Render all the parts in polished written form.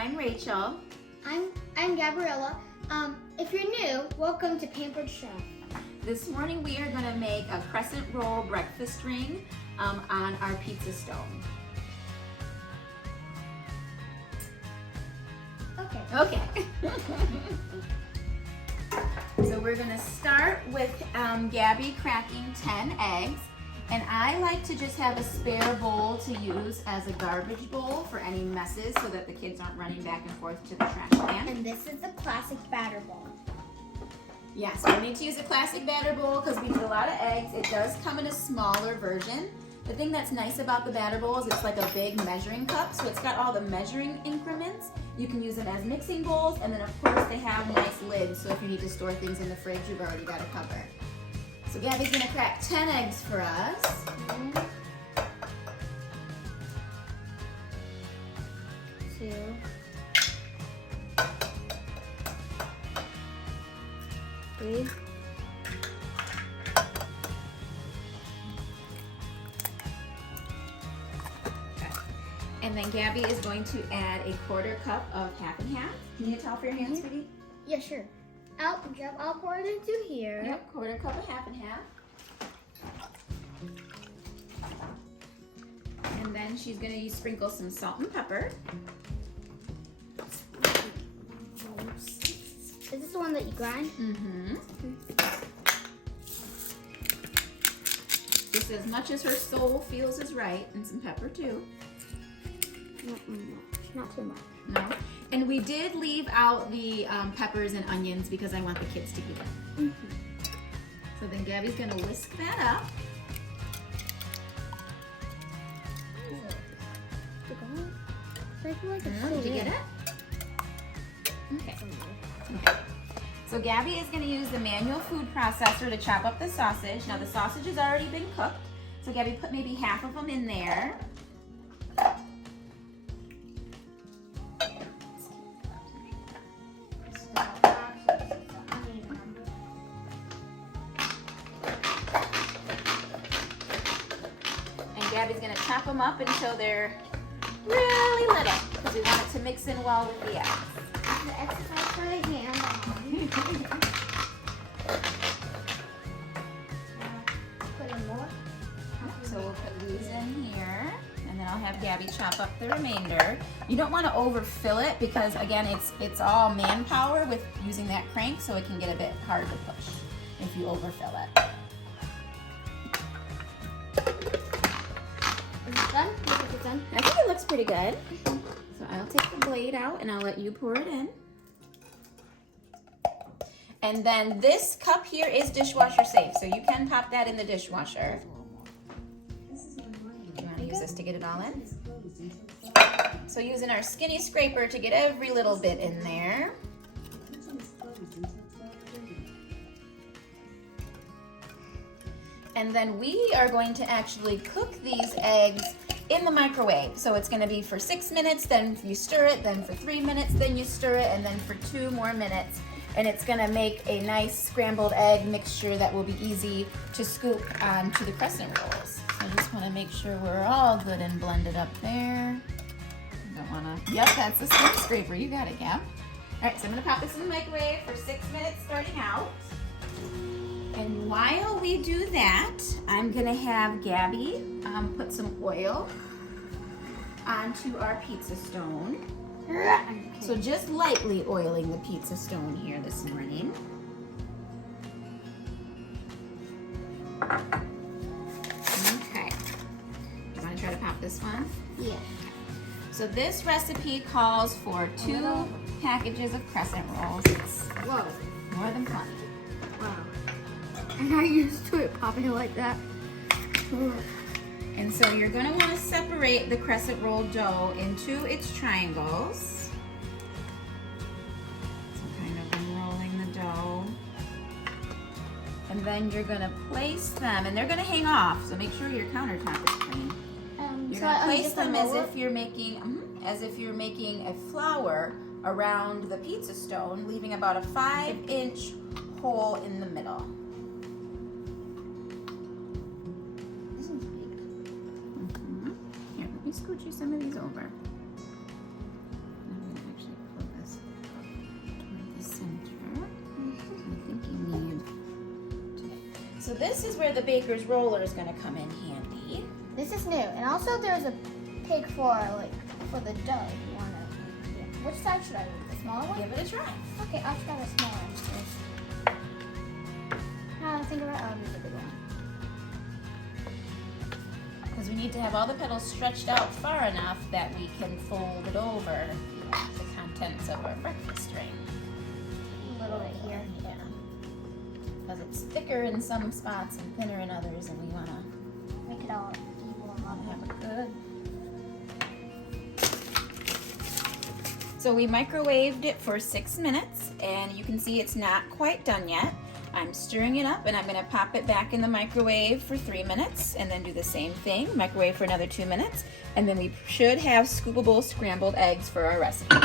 I'm Rachel. I'm Gabriella. If you're new, welcome to Pampered Chef. This morning we are going to make a crescent roll breakfast ring on our pizza stone. Okay. So we're going to start with Gabby cracking 10 eggs. And I like to just have a spare bowl to use as a garbage bowl for any messes so that the kids aren't running back and forth to the trash can. And this is the classic batter bowl. Yeah, so we need to use a classic batter bowl because we need a lot of eggs. It does come in a smaller version. The thing that's nice about the batter bowl is it's like a big measuring cup, so it's got all the measuring increments. You can use them as mixing bowls, and then of course they have nice lids, so if you need to store things in the fridge, you've already got a cover. So Gabby's gonna crack 10 eggs for us. 2. 3. And then Gabby is going to add a 1/4 cup of half and half. Can you towel for your hands, sweetie? Yeah, sure. I'll pour it into here. Yep, 1/4 cup of half and half. And then she's going to sprinkle some salt and pepper. Is this the one that you grind? Mm-hmm. Just as much as her soul feels is right, and some pepper too. Not too much. No. And we did leave out the peppers and onions because I want the kids to eat it. So then Gabby's going to whisk that up. Did you get it? Okay. So Gabby is going to use the manual food processor to chop up the sausage. Now the sausage has already been cooked. So Gabby, put maybe half of them in there. And Gabby's going to chop them up until they're really little because we want it to mix in well with the eggs. The exercise for the hand. Put in more. So we'll put these in here, and then I'll have Gabby chop up the remainder. You don't want to overfill it because again, it's all manpower with using that crank, so it can get a bit hard to push if you overfill it. Is it done? You think it's done? I think it looks pretty good. So I'll take the blade out and I'll let you pour it in. And then this cup here is dishwasher safe, so you can pop that in the dishwasher. You want to use this to get it all in? So using our skinny scraper to get every little bit in there. And then we are going to actually cook these eggs in the microwave. So it's going to be for 6 minutes, then you stir it, then for 3 minutes, then you stir it, and then for 2 more minutes. And it's going to make a nice scrambled egg mixture that will be easy to scoop onto the crescent rolls. So I just want to make sure we're all good and blended up there. Don't want to. Yep, that's the skinny scraper. You got it, Gab. All right, so I'm going to pop this in the microwave for 6 minutes starting out. And while we do that, I'm gonna have Gabby put some oil onto our pizza stone. So just lightly oiling the pizza stone here this morning. Okay. You wanna try to pop this one? Yeah. So this recipe calls for 2 packages of crescent rolls. It's Whoa. more than plenty. Wow. I'm not used to it popping like that. And so you're going to want to separate the crescent roll dough into its triangles. So kind of unrolling the dough. And then you're going to place them, and they're going to hang off, so make sure your countertop is clean. You're going to place them as if you're making a flower around the pizza stone, leaving about a 5-inch hole in the middle. Here, let me scoot you some of these over. I'm going to this is where the baker's roller is gonna come in handy. This is new, and also there's a pig for the dough. You wanna? Yeah. Which side should I use? The smaller one? Give it a try. Okay, I'll try the smaller one first. Now I think about I'll use the big one. Because we need to have all the petals stretched out far enough that we can fold it over the contents of our breakfast ring. A little bit here. Yeah. Because it's thicker in some spots and thinner in others, and we want to Make it all equal and level. have it good. So we microwaved it for 6 minutes, and you can see it's not quite done yet. I'm stirring it up, and I'm going to pop it back in the microwave for 3 minutes, and then do the same thing, microwave for another 2 minutes, and then we should have scoopable scrambled eggs for our recipe.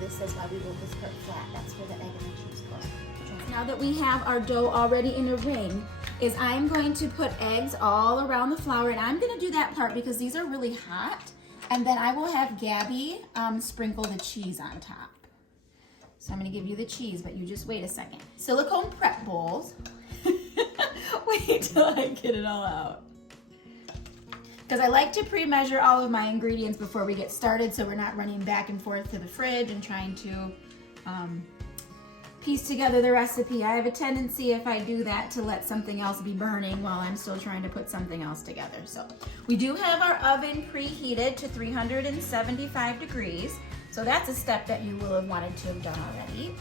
This is why we roll this part flat. That's where the egg and the cheese goes. Now that we have our dough already in a ring, is I'm going to put eggs all around the flour, and I'm going to do that part because these are really hot, and then I will have Gabby sprinkle the cheese on top. So I'm going to give you the cheese, but you just wait a second. Silicone prep bowls. Wait till I get it all out. Because I like to pre-measure all of my ingredients before we get started, so we're not running back and forth to the fridge and trying to piece together the recipe. I have a tendency, if I do that, to let something else be burning while I'm still trying to put something else together. So we do have our oven preheated to 375 degrees. So that's a step that you will have wanted to have done already.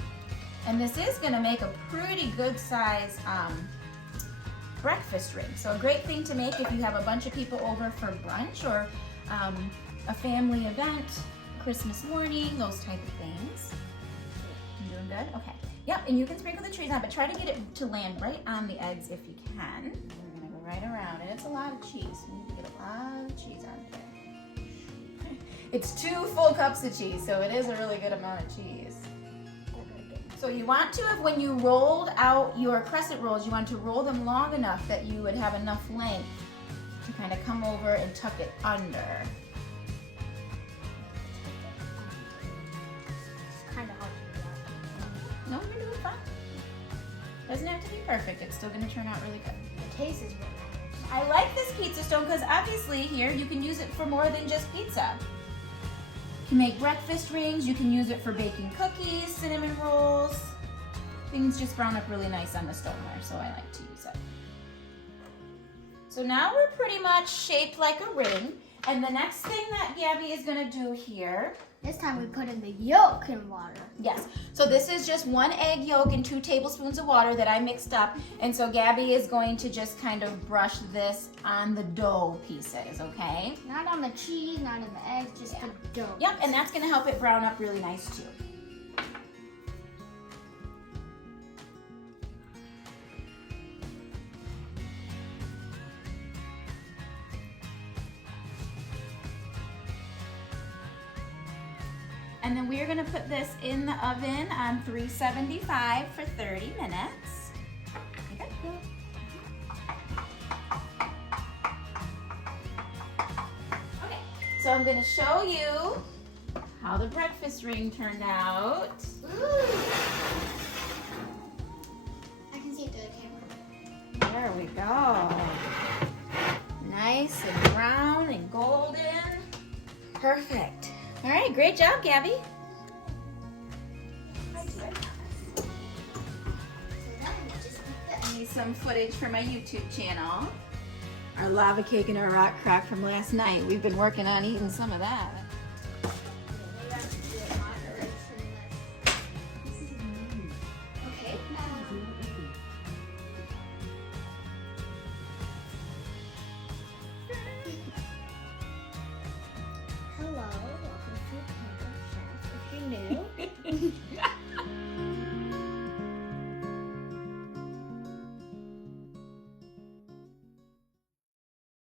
And this is going to make a pretty good size breakfast ring. So a great thing to make if you have a bunch of people over for brunch or a family event, Christmas morning, those type of things. You doing good? Okay. Yep, and you can sprinkle the cheese on, but try to get it to land right on the eggs if you can. We're gonna go right around, and it's a lot of cheese. We need to get a lot of cheese on here. It's 2 full cups of cheese, so it is a really good amount of cheese. So you want to, when you rolled out your crescent rolls, you want to roll them long enough that you would have enough length to kind of come over and tuck it under. It's kind of hard to do that. No, you're doing fine. Doesn't have to be perfect. It's still going to turn out really good. The taste is what matters. I like this pizza stone because obviously here you can use it for more than just pizza. You can make breakfast rings, you can use it for baking cookies, cinnamon rolls. Things just brown up really nice on the stoneware, so I like to use it. So now we're pretty much shaped like a ring, and the next thing that Gabby is gonna do here, This time we put in the yolk in water. yes, so this is just 1 egg yolk and 2 tablespoons of water that I mixed up, and so Gabby is going to just kind of brush this on the dough pieces, okay? Not on the cheese, not in the eggs, just the dough. Yep, and that's gonna help it brown up really nice too. And then we are gonna put this in the oven on 375 for 30 minutes. Okay. Okay, so I'm gonna show you how the breakfast ring turned out. Ooh. I can see it through the camera. There we go. Nice and brown and golden. Perfect. All right, great job, Gabby. So now we just put I this. need some footage for my YouTube channel. Our lava cake and our rock crock from last night. We've been working on eating some of that.